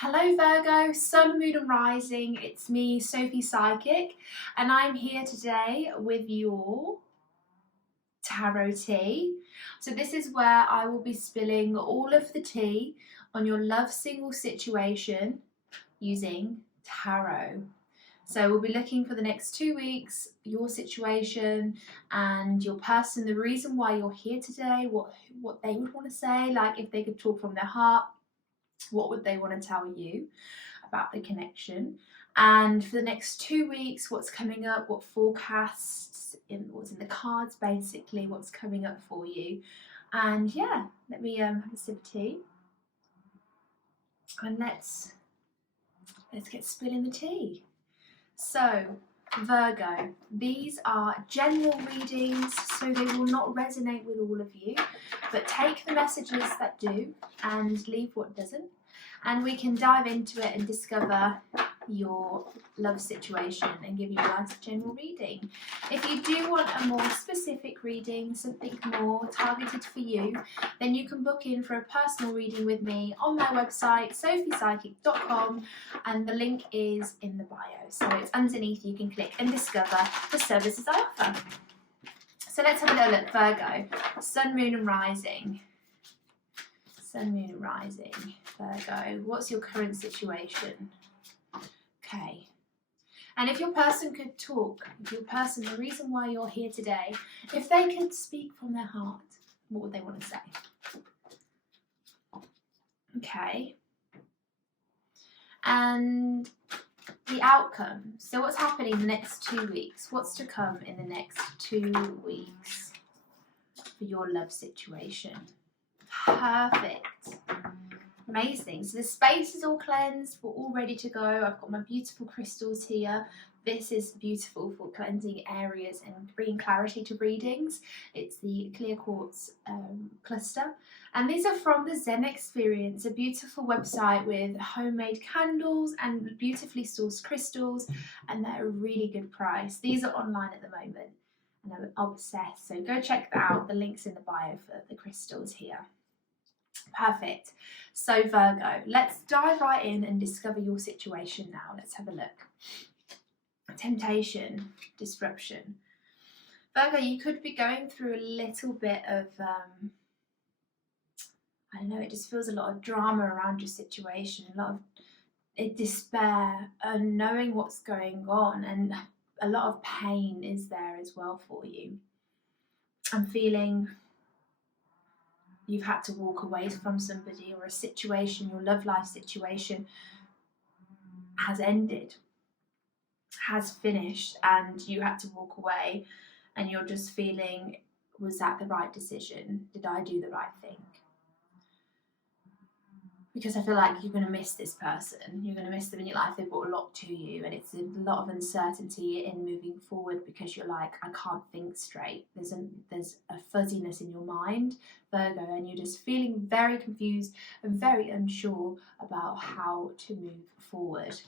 Hello Virgo, Sun, Moon and Rising, it's me Sophie Psychic and I'm here today with your tarot tea. So this is where I will be spilling all of the tea on your love single situation using tarot. So we'll be looking for the next 2 weeks, your situation and your person, the reason why you're here today, what they would want to say, like if they could talk from their heart, what would they want to tell you about the connection, and for the next 2 weeks what's coming up, what forecasts, what's in the cards, basically what's coming up for you. And yeah, let me have a sip of tea and let's get spilling the tea. So Virgo, these are general readings, so they will not resonate with all of you, but take the messages that do and leave what doesn't, and we can dive into it and discover your love situation and give you a nice general reading. If you do want a more specific reading, something more targeted for you, then you can book in for a personal reading with me on my website sophiepsychic.com, and the link is in the bio, so it's underneath. You can click and discover the services I offer. So let's have a little look. Virgo, Sun, Moon and Rising. Sun, Moon and Rising. Virgo, what's your current situation? Okay. And if your person could talk, if your person, the reason why you're here today, if they could speak from their heart, what would they want to say? Okay. And the outcome. So what's happening in the next 2 weeks? What's to come in the next 2 weeks for your love situation? Perfect. Amazing. So the space is all cleansed. We're all ready to go. I've got my beautiful crystals here. This is beautiful for cleansing areas and bringing clarity to readings. It's the clear quartz cluster. And these are from the Zen Experience, a beautiful website with homemade candles and beautifully sourced crystals, and they're a really good price. These are online at the moment and I'm obsessed. So go check that out. The link's in the bio for the crystals here. Perfect. So Virgo, let's dive right in and discover your situation now. Let's have a look. Temptation, disruption. Virgo, you could be going through a little bit of, I don't know, it just feels a lot of drama around your situation, a lot of despair, and knowing what's going on, and a lot of pain is there as well for you. I'm feeling you've had to walk away from somebody, or a situation, your love life situation has ended, has finished, and you had to walk away, and you're just feeling, was that the right decision? Did I do the right thing? Because I feel like you're going to miss this person. You're going to miss them in your life. They brought a lot to you, and it's a lot of uncertainty in moving forward because you're like, I can't think straight. There's a fuzziness in your mind, Virgo, and you're just feeling very confused and very unsure about how to move forward.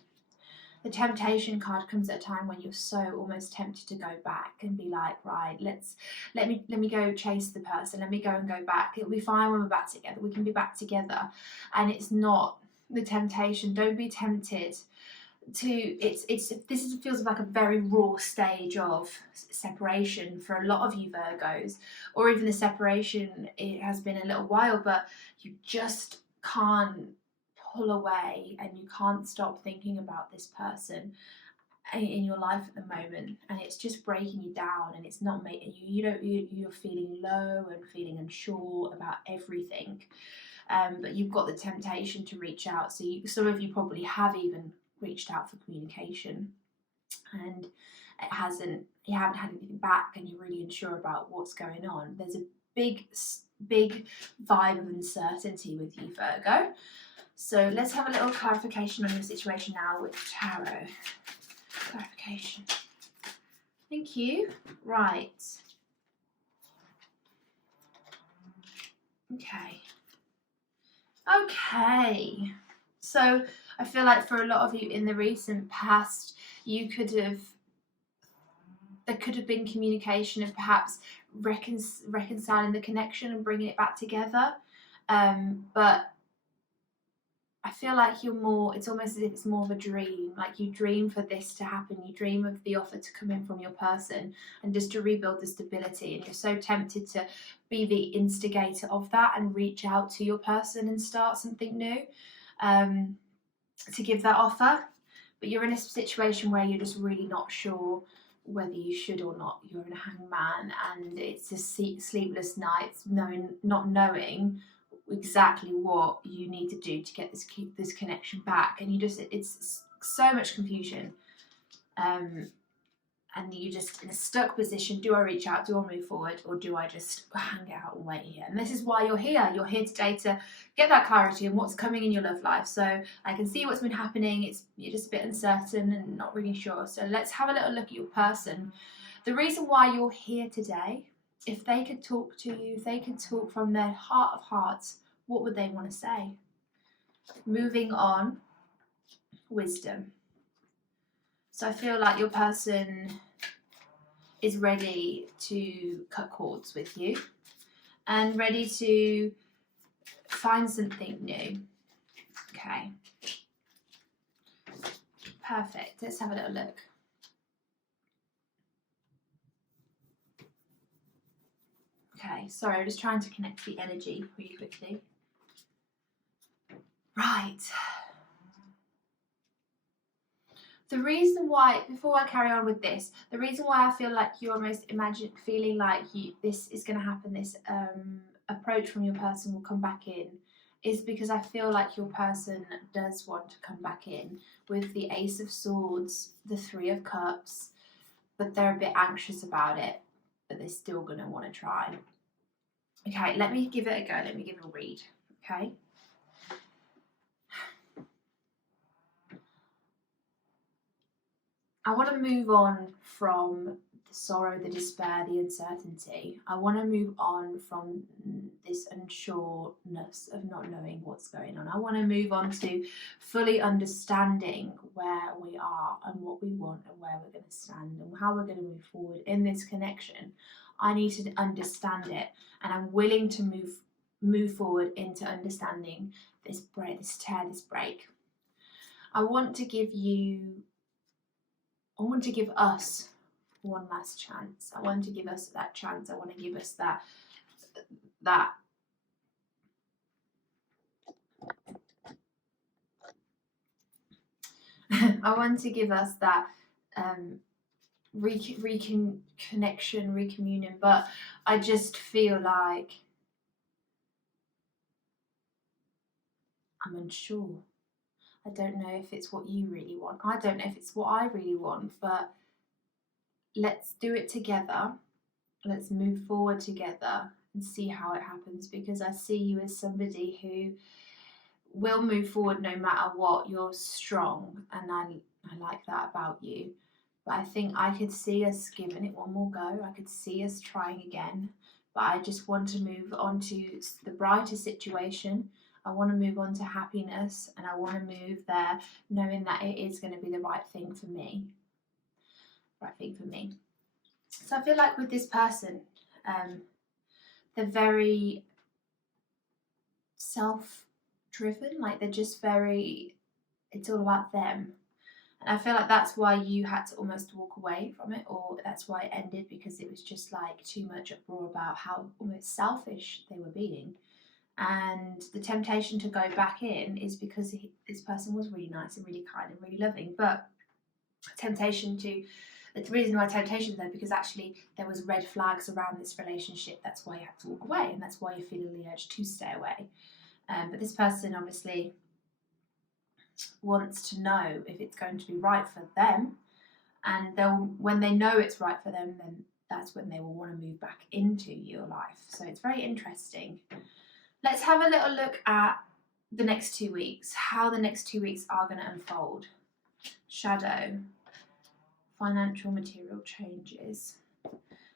The temptation card comes at a time when you're so almost tempted to go back and be like, right, let me go chase the person. Let me go and go back. It'll be fine when we're back together. We can be back together. And it's not the temptation. Don't be tempted to. This feels like a very raw stage of separation for a lot of you Virgos, or even the separation. It has been a little while, but you just can't pull away, and you can't stop thinking about this person in your life at the moment, and it's just breaking you down, and it's not making you're feeling low and feeling unsure about everything, but you've got the temptation to reach out. So some of you probably have even reached out for communication, and you haven't had anything back, and you're really unsure about what's going on. There's a big vibe of uncertainty with you Virgo. So let's have a little clarification on your situation now with tarot. Clarification. Thank you. Right. Okay. So I feel like for a lot of you in the recent past, there could have been communication of perhaps reconciling the connection and bringing it back together. But I feel like you're more, it's almost as if it's more of a dream. Like you dream for this to happen. You dream of the offer to come in from your person and just to rebuild the stability. And you're so tempted to be the instigator of that and reach out to your person and start something new, to give that offer. But you're in a situation where you're just really not sure whether you should or not. You're in a hangman and it's a sleepless nights, not knowing exactly what you need to do to get this connection back, and it's so much confusion, and you're just in a stuck position. Do I reach out? Do I move forward? Or do I just hang out and wait here? And this is why you're here. You're here today to get that clarity on what's coming in your love life. So I can see what's been happening. You're just a bit uncertain and not really sure. So let's have a little look at your person. The reason why you're here today, if they could talk to you, if they could talk from their heart of hearts, what would they want to say? Moving on, wisdom. So I feel like your person is ready to cut cords with you and ready to find something new. Okay. Perfect. Let's have a little look. Okay, sorry, I'm just trying to connect the energy really quickly. Right. The reason why, before I carry on with this, the reason why I feel like you're almost feeling like this is going to happen, this approach from your person will come back in, is because I feel like your person does want to come back in with the Ace of Swords, the Three of Cups, but they're a bit anxious about it, but they're still going to want to try. Okay, let me give it a go. Let me give it a read. Okay. I want to move on from the sorrow, the despair, the uncertainty. I want to move on from this unsureness of not knowing what's going on. I want to move on to fully understanding where we are and what we want and where we're going to stand and how we're going to move forward in this connection. I need to understand it, and I'm willing to move forward into understanding this break, this tear, this break. I want to give us one last chance. I want to give us that chance. I want to give us that I want to give us that reconnection, recommunion, but I just feel like I'm unsure. I don't know if it's what you really want. I don't know if it's what I really want, but let's do it together. Let's move forward together and see how it happens, because I see you as somebody who will move forward no matter what. You're strong, and I like that about you. But I think I could see us giving it one more go. I could see us trying again. But I just want to move on to the brighter situation. I want to move on to happiness, and I want to move there knowing that it is going to be the right thing for me. So I feel like with this person, they're very self-driven, like they're just very, it's all about them. And I feel like that's why you had to almost walk away from it, or that's why it ended, because it was just like too much uproar about how almost selfish they were being. And the temptation to go back in is because this person was really nice and really kind and really loving. But the reason why temptation is there, because actually there was red flags around this relationship. That's why you have to walk away, and that's why you're feeling the urge to stay away. But this person obviously wants to know if it's going to be right for them, and when they know it's right for them, then that's when they will want to move back into your life. So it's very interesting. Let's have a little look at the next 2 weeks, how the next 2 weeks are going to unfold. Shadow, financial, material changes.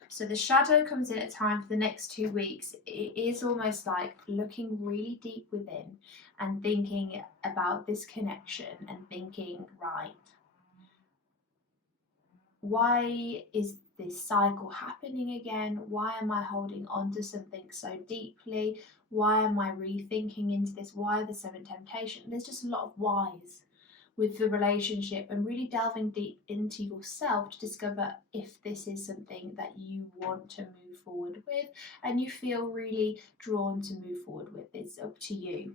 So the shadow comes in at a time for the next 2 weeks. It is almost like looking really deep within and thinking about this connection and thinking, right, why is this cycle happening again? Why am I holding on to something so deeply? Why am I rethinking into this? Why are there so many temptation? There's just a lot of whys with the relationship, and really delving deep into yourself to discover if this is something that you want to move forward with and you feel really drawn to move forward with. It's up to you.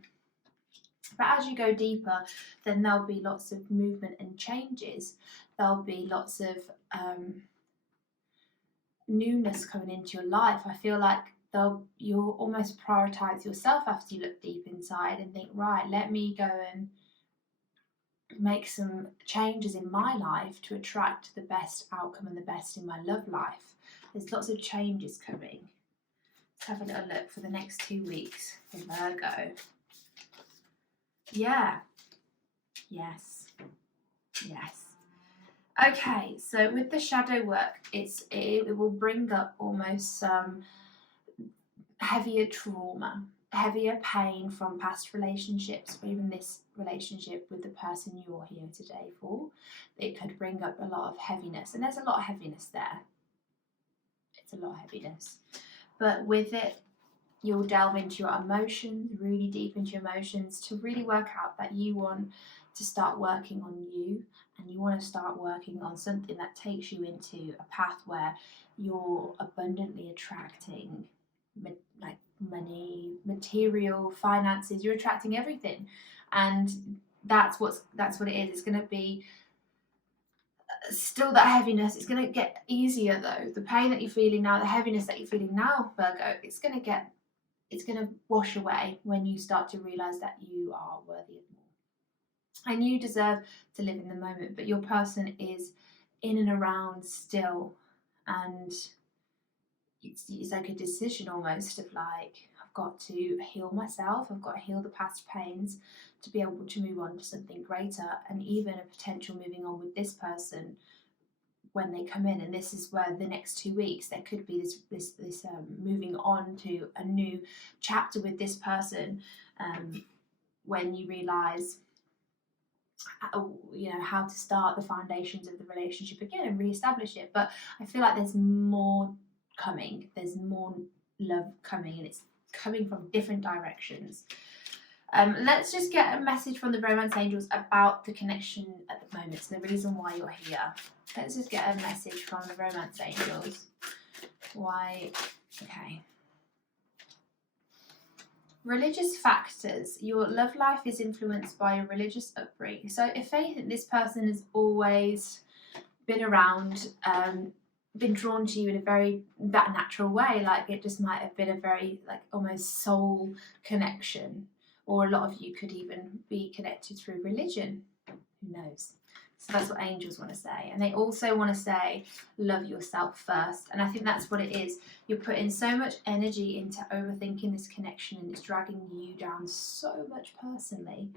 But as you go deeper, then there'll be lots of movement and changes. There'll be lots of newness coming into your life. I feel like you'll almost prioritize yourself after you look deep inside and think, right, let me go and make some changes in my life to attract the best outcome and the best in my love life. There's lots of changes coming. Let's have a little look for the next 2 weeks for Virgo. Yeah. Yes. Okay, so with the shadow work, it will bring up almost some heavier trauma, heavier pain from past relationships, or even this relationship with the person you're here today for. It could bring up a lot of heaviness, and there's a lot of heaviness there. It's a lot of heaviness. But with it, you'll delve into your emotions, really deep into your emotions, to really work out that you want to start working on you, and you want to start working on something that takes you into a path where you're abundantly attracting like money, material, finances. You're attracting everything, and that's what it is. It's going to be still that heaviness. It's going to get easier though. The pain that you're feeling now, the heaviness that you're feeling now, Virgo, it's going to wash away when you start to realize that you are worthy of more, and you deserve to live in the moment. But your person is in and around still, and it's like a decision almost of like, I've got to heal myself, I've got to heal the past pains to be able to move on to something greater, and even a potential moving on with this person when they come in. And this is where the next 2 weeks there could be this moving on to a new chapter with this person, when you realize how to start the foundations of the relationship again and reestablish it. But I feel like there's more coming. There's more love coming, and it's coming from different directions. Let's just get a message from the romance angels about the connection at the moment, so the reason why you're here. Let's just get a message from the romance angels. Why? Okay. Religious factors. Your love life is influenced by your religious upbringing. So if anything, this person has always been around, been drawn to you in that natural way. Like, it just might have been a very like almost soul connection, or a lot of you could even be connected through religion. Who knows? So that's what angels want to say. And they also want to say, love yourself first. And I think that's what it is. You're putting so much energy into overthinking this connection, and it's dragging you down so much personally,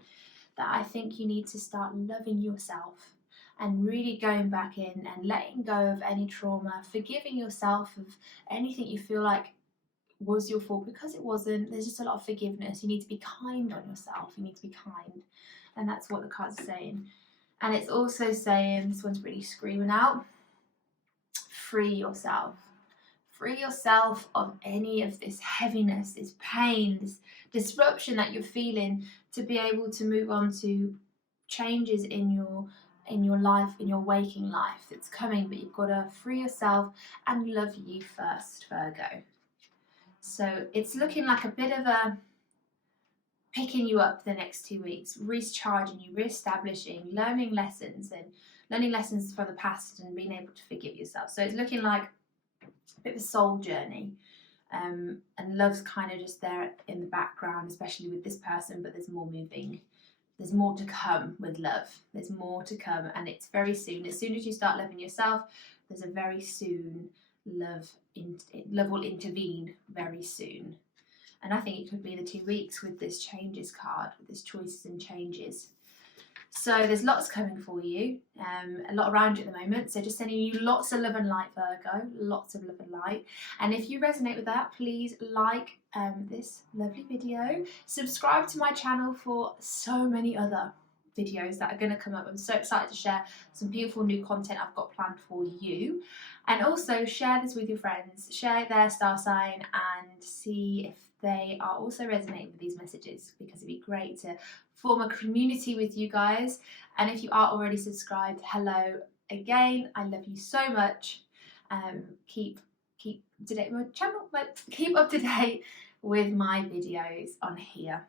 that I think you need to start loving yourself and really going back in and letting go of any trauma, forgiving yourself of anything you feel like was your fault, because it wasn't. There's just a lot of forgiveness. You need to be kind on yourself. You need to be kind. And that's what the card's saying. And it's also saying, this one's really screaming out, free yourself. Free yourself of any of this heaviness, this pain, this disruption that you're feeling, to be able to move on to changes in your life, in your waking life. It's coming, but you've got to free yourself and love you first, Virgo. So it's looking like a bit of a picking you up the next 2 weeks, recharging you, re-establishing, learning lessons from the past, and being able to forgive yourself. So it's looking like a bit of a soul journey, and love's kind of just there in the background, especially with this person, but there's more moving. There's more to come with love. There's more to come, and it's very soon. As soon as you start loving yourself, there's a very soon love will intervene very soon. And I think it could be the 2 weeks with this changes card, with this choices and changes. So there's lots coming for you, a lot around you at the moment. So just sending you lots of love and light, Virgo, lots of love and light. And if you resonate with that, please like this lovely video. Subscribe to my channel for so many other videos that are going to come up. I'm so excited to share some beautiful new content I've got planned for you. And also share this with your friends, share their star sign, and see if they are also resonating with these messages, because it'd be great to form a community with you guys. And if you are already subscribed, hello again, I love you so much. Keep up to date with my channel, but keep up to date with my videos on here.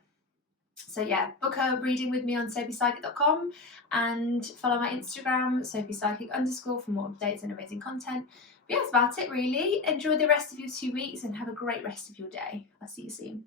So yeah, book a reading with me on sophiepsychic.com and follow my Instagram, sophiepsychic_, for more updates and amazing content. But yeah, that's about it really. Enjoy the rest of your 2 weeks and have a great rest of your day. I'll see you soon.